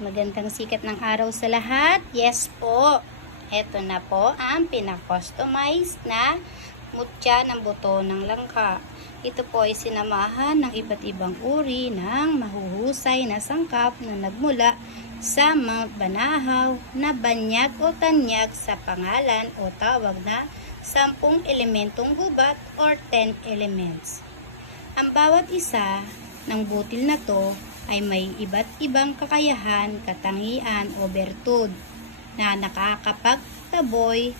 Magandang sikat ng araw sa lahat. Yes po. Ito na po ang pinakustomize na mutya ng buto ng langka. Ito po ay sinamahan ng iba't ibang uri ng mahuhusay na sangkap na nagmula sa mga banahaw na banyag o tanyag sa pangalan o tawag na 10 elementong gubat or 10 elements. Ang bawat isa ng butil na to ay may iba't ibang kakayahan, katangian o bertud na nakakapagtaboy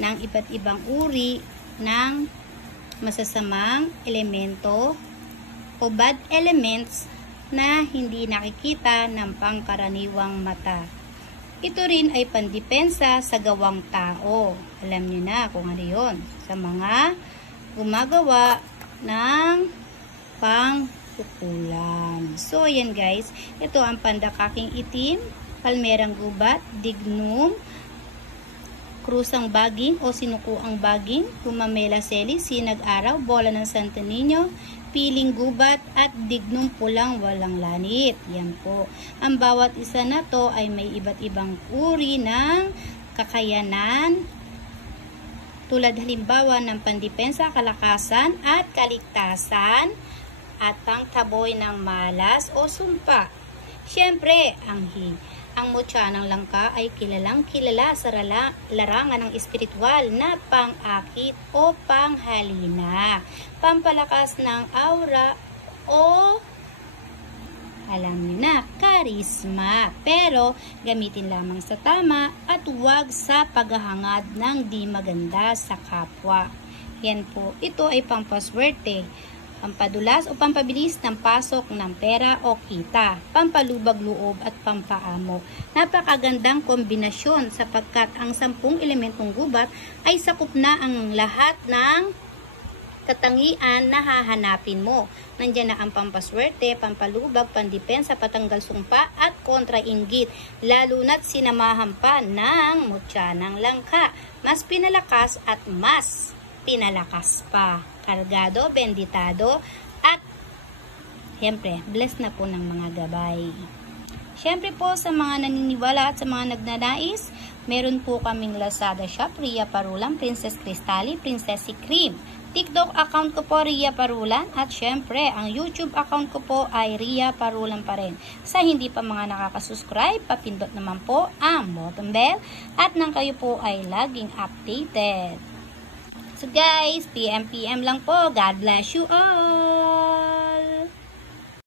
ng iba't ibang uri ng masasamang elemento o bad elements na hindi nakikita ng pangkaraniwang mata. Ito rin ay pandepensa sa gawang tao. Alam niyo na kung ano yun. Sa mga gumagawa ng pangkukulam. So, yan guys. Ito ang pandakaking itim, palmerang gubat, dignum, krusang baging o sinukuang baging, gumamela seli, sinag araw, bola ng Santo Niño, piling gubat at dignum pulang walang lanit. Yan po. Ang bawat isa na to ay may iba't ibang uri ng kakayanan tulad halimbawa ng pandepensa, kalakasan at kaligtasan at pangtaboy ng malas o sumpa. Siyempre, ang mutya ng langka ay kilalang kilala sa larangan ng espiritual na pang-akit o panghalina, pampalakas ng aura o alam niyo na, karisma. Pero gamitin lamang sa tama at huwag sa paghahangad ng di maganda sa kapwa. Yan po, ito ay pampaswerte, pampadulas o pampabilis ng pasok ng pera o kita, pampalubag loob at pampaamo. Napakagandang kombinasyon sapagkat ang 10 elementong gubat ay sakop na ang lahat ng katangian na hahanapin mo. Nandiyan na ang pampaswerte, pampalubag, pandepensa, patanggal sumpa at kontrainggit. Lalo na't sinamahan pa ng mutya ng langka. Mas pinalakas at mas pinalakas pa. Kargado, benditado, at siyempre, blessed na po ng mga gabay. Siyempre po sa mga naniniwala at sa mga nagnanais, meron po kaming Lazada shop, Ria Parulan, Princess Cristali, Princess Si Cream. TikTok account ko po, Ria Parulan, at syempre, ang YouTube account ko po ay Ria Parulan pa rin. Sa hindi pa mga nakaka-subscribe, papindot naman po ang button bell at nang kayo po ay laging updated. So guys, PM lang po. God bless you all!